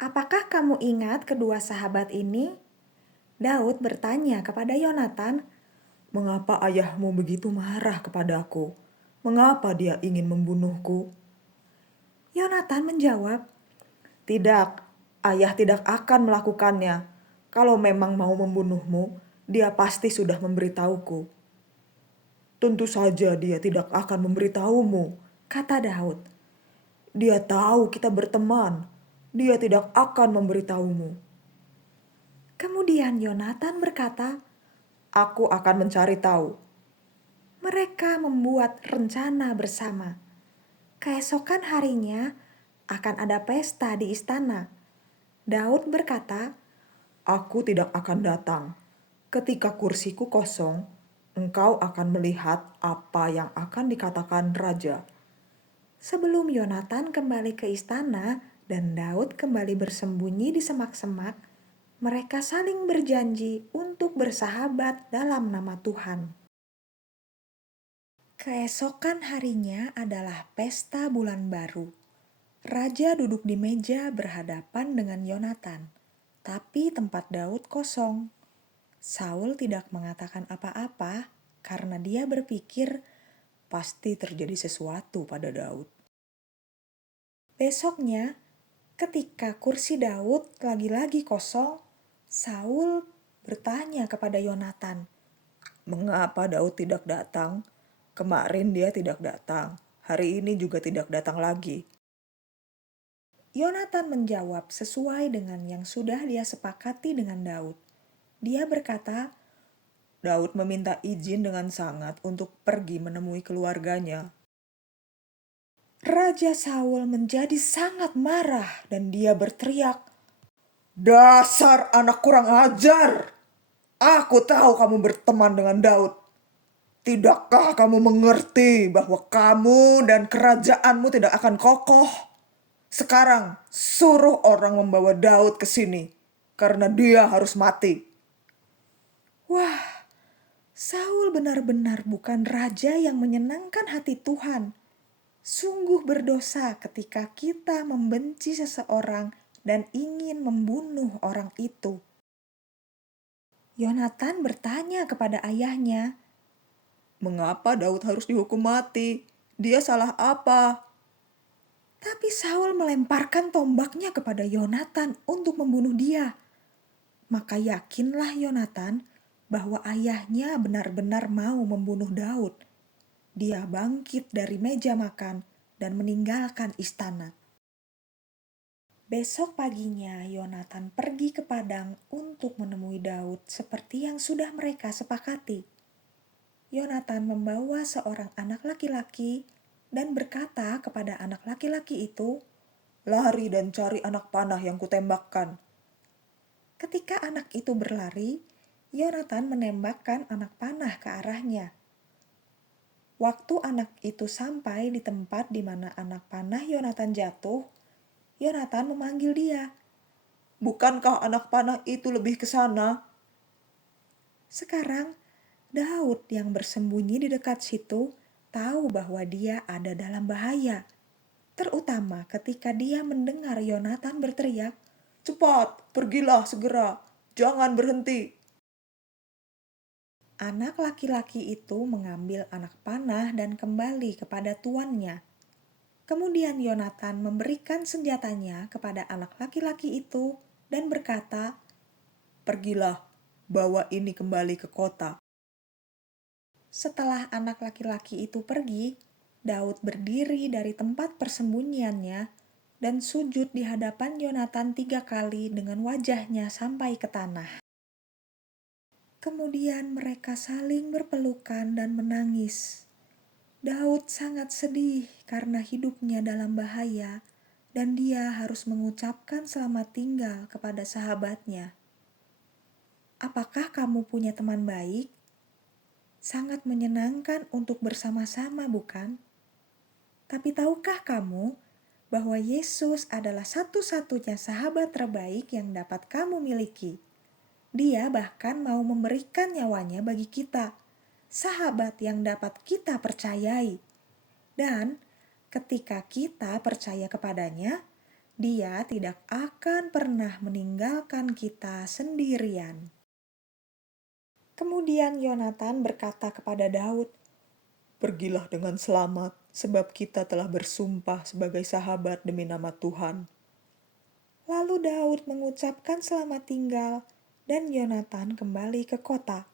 Apakah kamu ingat kedua sahabat ini? Daud bertanya kepada Yonatan, Mengapa ayahmu begitu marah kepadaku? Mengapa dia ingin membunuhku? Yonatan menjawab, Tidak, ayah tidak akan melakukannya. Kalau memang mau membunuhmu, dia pasti sudah memberitahuku. Tentu saja dia tidak akan memberitahumu, kata Daud. dia tahu kita berteman. Dia tidak akan memberitahumu. Kemudian Yonatan berkata, Aku akan mencari tahu. mereka membuat rencana bersama. Keesokan harinya akan ada pesta di istana. Daud berkata, Aku tidak akan datang. Ketika kursiku kosong, engkau akan melihat apa yang akan dikatakan raja. sebelum Yonatan kembali ke istana dan Daud kembali bersembunyi di semak-semak, mereka saling berjanji untuk bersahabat dalam nama Tuhan. Keesokan harinya adalah pesta bulan baru. Raja duduk di meja berhadapan dengan Yonatan, tapi tempat Daud kosong. Saul tidak mengatakan apa-apa karena dia berpikir Pasti terjadi sesuatu pada Daud. besoknya ketika kursi Daud lagi-lagi kosong, Saul bertanya kepada Yonatan, Mengapa Daud tidak datang? Kemarin dia tidak datang. Hari ini juga tidak datang lagi. Yonatan menjawab sesuai dengan yang sudah dia sepakati dengan Daud. Dia berkata, Daud meminta izin dengan sangat untuk pergi menemui keluarganya. Raja Saul menjadi sangat marah dan dia berteriak, Dasar anak kurang ajar! Aku tahu kamu berteman dengan Daud. Tidakkah kamu mengerti bahwa kamu dan kerajaanmu tidak akan kokoh? Sekarang suruh orang membawa Daud ke sini karena dia harus mati. wah, Saul benar-benar bukan raja yang menyenangkan hati Tuhan. Sungguh berdosa ketika kita membenci seseorang dan ingin membunuh orang itu. Yonatan bertanya kepada ayahnya, Mengapa Daud harus dihukum mati? Dia salah apa? tapi Saul melemparkan tombaknya kepada Yonatan untuk membunuh dia. Maka yakinlah Yonatan bahwa ayahnya benar-benar mau membunuh Daud. Dia bangkit dari meja makan dan meninggalkan istana. Besok paginya Yonatan pergi ke padang untuk menemui Daud seperti yang sudah mereka sepakati. Yonatan membawa seorang anak laki-laki dan berkata kepada anak laki-laki itu, Lari dan cari anak panah yang kutembakkan. ketika anak itu berlari, Yonatan menembakkan anak panah ke arahnya. Waktu anak itu sampai di tempat di mana anak panah Yonatan jatuh, Yonatan memanggil dia. Bukankah anak panah itu lebih ke sana? Sekarang, Daud yang bersembunyi di dekat situ tahu bahwa dia ada dalam bahaya. Terutama ketika dia mendengar Yonatan berteriak, Cepat, pergilah segera. Jangan berhenti. anak laki-laki itu mengambil anak panah dan kembali kepada tuannya. Kemudian Yonatan memberikan senjatanya kepada anak laki-laki itu dan berkata, Pergilah, bawa ini kembali ke kota. setelah anak laki-laki itu pergi, Daud berdiri dari tempat persembunyiannya dan sujud di hadapan Yonatan 3 kali dengan wajahnya sampai ke tanah. Kemudian mereka saling berpelukan dan menangis. Daud sangat sedih karena hidupnya dalam bahaya dan dia harus mengucapkan selamat tinggal kepada sahabatnya. Apakah kamu punya teman baik? Sangat menyenangkan untuk bersama-sama, bukan? Tapi tahukah kamu bahwa Yesus adalah satu-satunya sahabat terbaik yang dapat kamu miliki? Dia bahkan mau memberikan nyawanya bagi kita, sahabat yang dapat kita percayai. Dan ketika kita percaya kepadanya, Dia tidak akan pernah meninggalkan kita sendirian. Kemudian Yonatan berkata kepada Daud, Pergilah dengan selamat, sebab kita telah bersumpah sebagai sahabat demi nama Tuhan. lalu Daud mengucapkan selamat tinggal dan Yonatan kembali ke kota.